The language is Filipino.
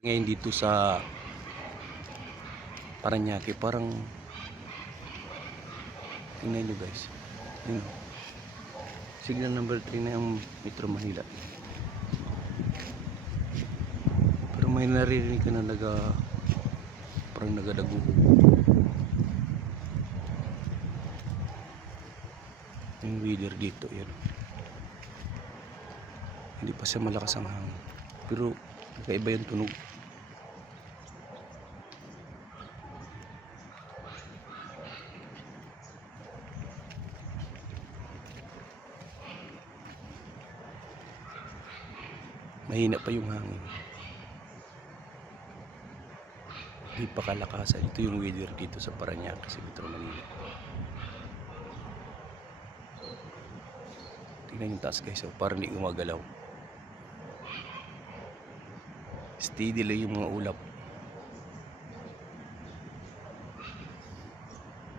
Ngayon dito sa Parañaque, parang tingnan nyo guys, yun, signal number 3 na yung Metro Manila, pero may naririnig ka na parang nagadaguho yung weather dito. Yan, hindi pa siya malakas ang hangin, pero kakaiba yung tunog. Mahina pa yung hangin, hindi pa kalakasan. Ito yung weather dito sa Parañaque, sa Metro Manila. Tingnan yung taas guys, parang hindi gumagalaw. Steady lang yung mga ulap.